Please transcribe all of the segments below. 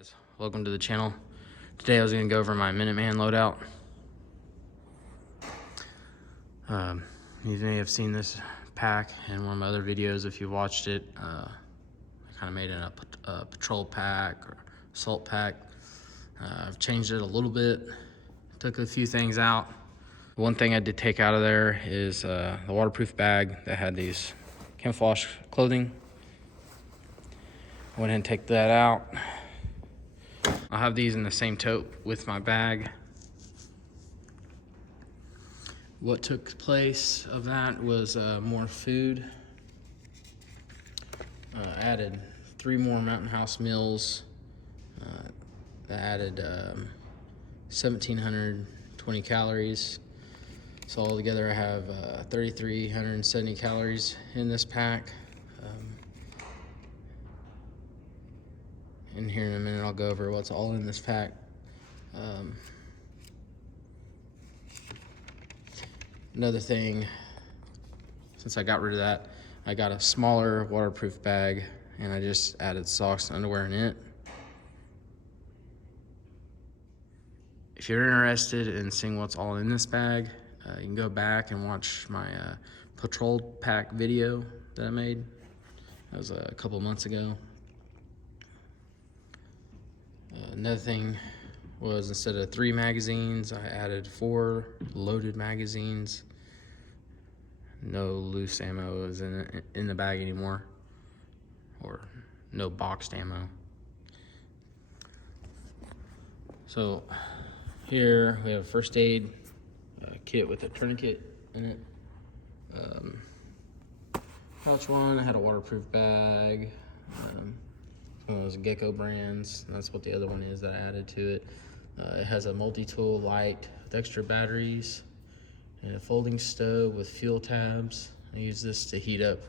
Guys, welcome to the channel. Today I was going to go over my Minuteman Loadout. You may have seen this pack in one of my other videos if you watched it. I kind of made it a patrol pack or assault pack. I've changed it a little bit, took a few things out. One thing I did take out of there is the waterproof bag that had these camouflage clothing. I went ahead and take that out. I'll have these in the same tote with my bag. What took place of that was more food. Added 3 more Mountain House meals. That added 1,720 calories. So altogether I have 3,370 calories in this pack. In here in a minute I'll go over what's all in this pack. Another thing, since I got rid of that, I got a smaller waterproof bag and I just added socks and underwear in it. If you're interested in seeing what's all in this bag, you can go back and watch my patrol pack video that I made. That was a couple months ago. Another thing was, instead of 3 magazines, I added 4 loaded magazines. No loose ammo is in the bag anymore, or no boxed ammo. So here we have a first aid kit with a tourniquet in it. Pouch 1, I had a waterproof bag. One of those Gecko brands, and that's what the other one is that I added to it. It has a multi-tool light with extra batteries and a folding stove with fuel tabs. I use this to heat up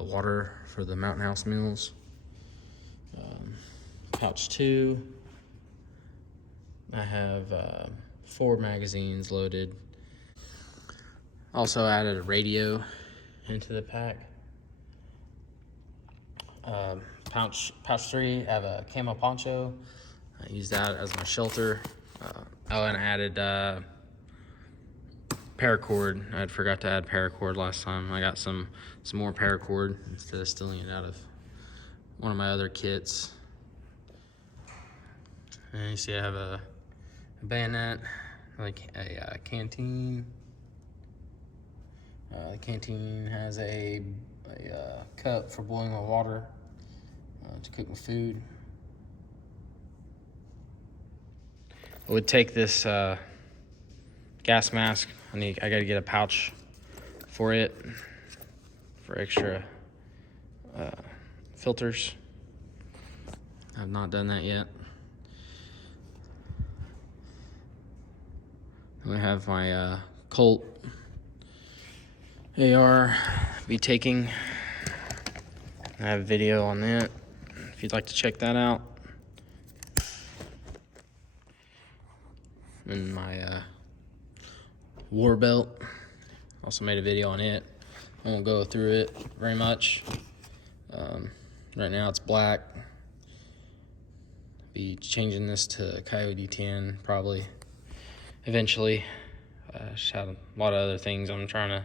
water for the Mountain House meals. Pouch 2, I have 4 magazines loaded. Also added a radio into the pack. Pouch 3, I have a camo poncho. I use that as my shelter. And I added paracord. I forgot to add paracord last time. I got some more paracord instead of stealing it out of one of my other kits. And you see I have a bayonet, like a canteen. The canteen has a cup for boiling my water to cook my food. I would take this gas mask. I gotta get a pouch for it for extra filters. I've not done that yet. I have my Colt AR be taking. I have a video on that if you'd like to check that out. And my war belt, also made a video on it. I won't go through it very much. Right now it's black. Be changing this to Coyote 10 probably eventually. Just have a lot of other things I'm trying to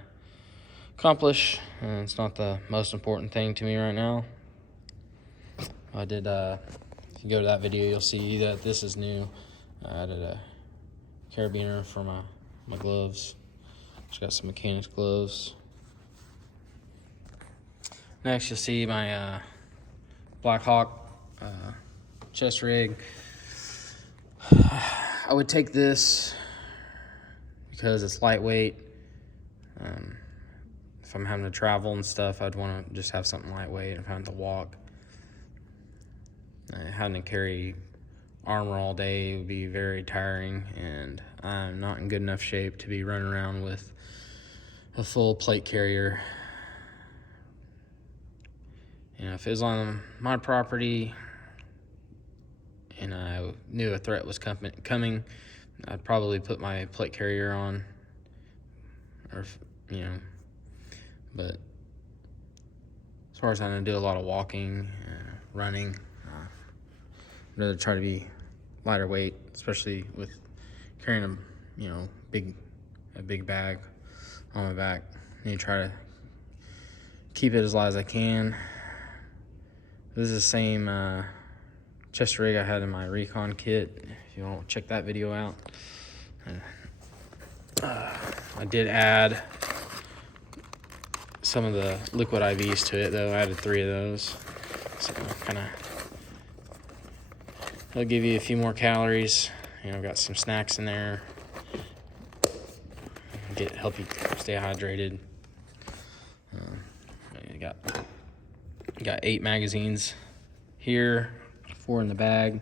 accomplish, and it's not the most important thing to me right now. I did, if you go to that video, you'll see that this is new. I added a carabiner for my gloves. Just got some mechanics gloves. Next, you'll see my Blackhawk Chest Rig. I would take this because it's lightweight. If I'm having to travel and stuff, I'd want to just have something lightweight. If I have to walk, having to carry armor all day would be very tiring, and I'm not in good enough shape to be running around with a full plate carrier. You know, if it was on my property and I knew a threat was coming, I'd probably put my plate carrier on, or, you know, but as far as I know, do a lot of walking, running, rather try to be lighter weight, especially with carrying a big bag on my back. I need to try to keep it as light as I can. This is the same chest rig I had in my recon kit. If you want to check that video out. I did add some of the liquid IVs to it, though. I added 3 of those. So kind of, it'll give you a few more calories. Got some snacks in there. Help you stay hydrated. You got 8 magazines here, 4 in the bag,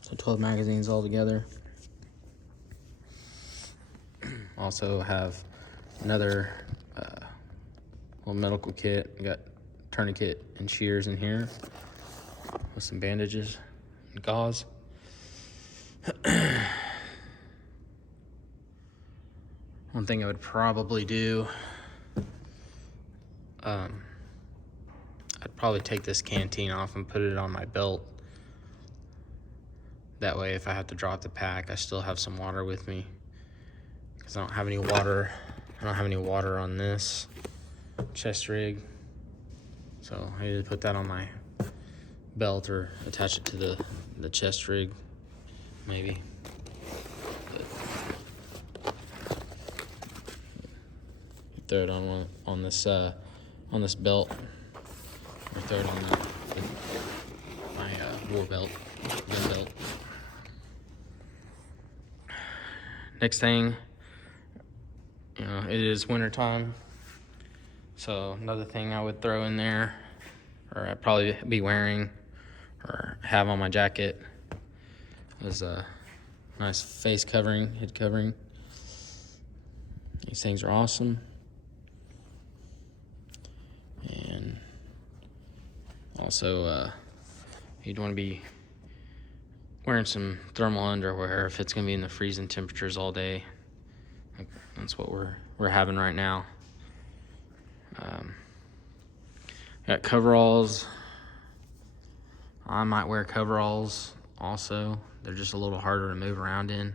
so 12 magazines altogether. Also have another little medical kit. We got tourniquet and shears in here with some bandages and gauze. One thing I would probably do, I'd probably take this canteen off and put it on my belt. That way, if I have to drop the pack, I still have some water with me. Because I don't have any water. I don't have any water on this chest rig. So I either put that on my belt or attach it to the chest rig, maybe. Throw it on this belt, or throw it on my war belt, gun belt. Next thing, it is winter time, so another thing I would throw in there, or I'd probably be wearing or have on my jacket, is a nice face covering, head covering. These things are awesome. And also, you'd want to be wearing some thermal underwear if it's going to be in the freezing temperatures all day. That's what we're having right now. Got coveralls. I might wear coveralls also. They're just a little harder to move around in.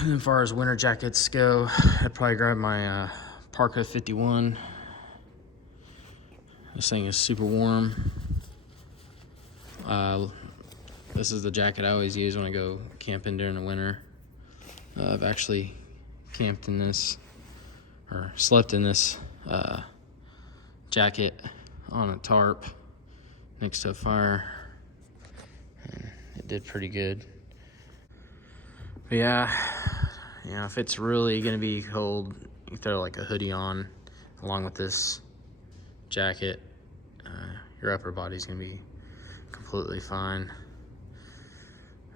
And as far as winter jackets go, I'd probably grab my Parka 51. This thing is super warm. This is the jacket I always use when I go camping during the winter. I've actually camped in this, or slept in this jacket on a tarp next to a fire. And it did pretty good. But yeah, if it's really gonna be cold, you throw like a hoodie on along with this jacket. Your upper body's gonna be completely fine.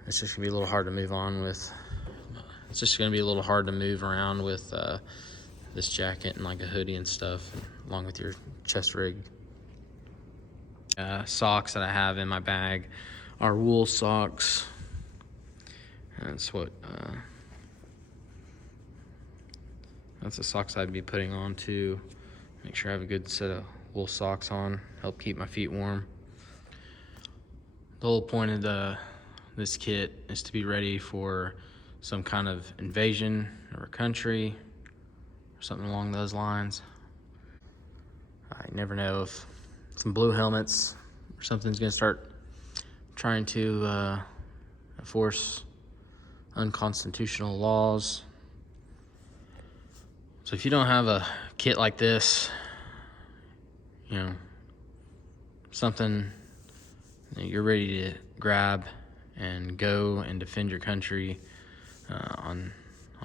It's just gonna be a little hard to move on with. It's just gonna be a little hard to move around with this jacket and like a hoodie and stuff, along with your chest rig. Socks that I have in my bag are wool socks. That's the socks I'd be putting on to make sure I have a good set of wool socks on, help keep my feet warm. The whole point of this kit is to be ready for some kind of invasion of a country or something along those lines. I never know if some blue helmets or something's gonna start trying to enforce unconstitutional laws. So if you don't have a kit like this, something that you're ready to grab and go and defend your country on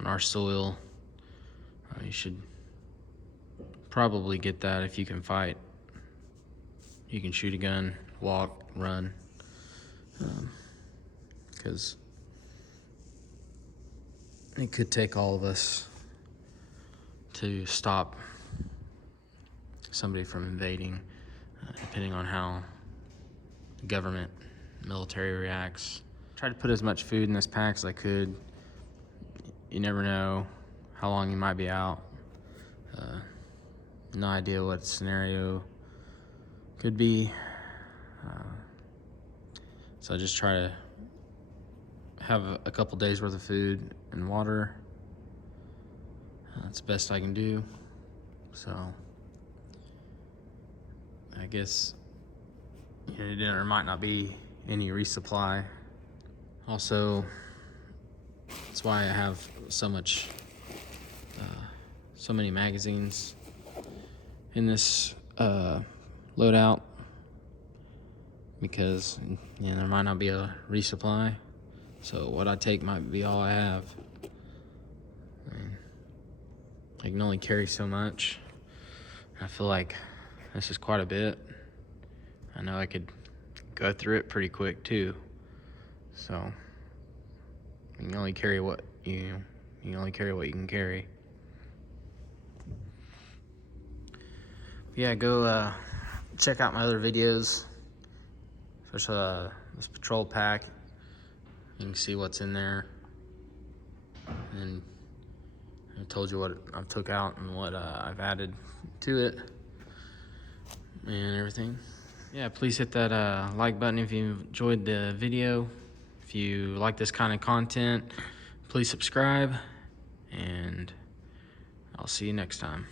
our soil, you should probably get that. If you can fight, you can shoot a gun, walk, run, because it could take all of us to stop somebody from invading, depending on how the government, military reacts. Try to put as much food in this pack as I could. You never know how long you might be out. No idea what scenario could be. So I just try to have a couple days worth of food and water. That's the best I can do. So I guess there might not be any resupply. Also, that's why I have so many magazines in this loadout, because there might not be a resupply. So what I take might be all I have. I can only carry so much. I feel like this is quite a bit. I know I could go through it pretty quick too. So you can only carry what you can carry. Yeah, go check out my other videos, especially this patrol pack. You can see what's in there, and I told you what I took out and what I've added to it and everything. Yeah, please hit that like button if you enjoyed the video. If you like this kind of content, please subscribe, and I'll see you next time.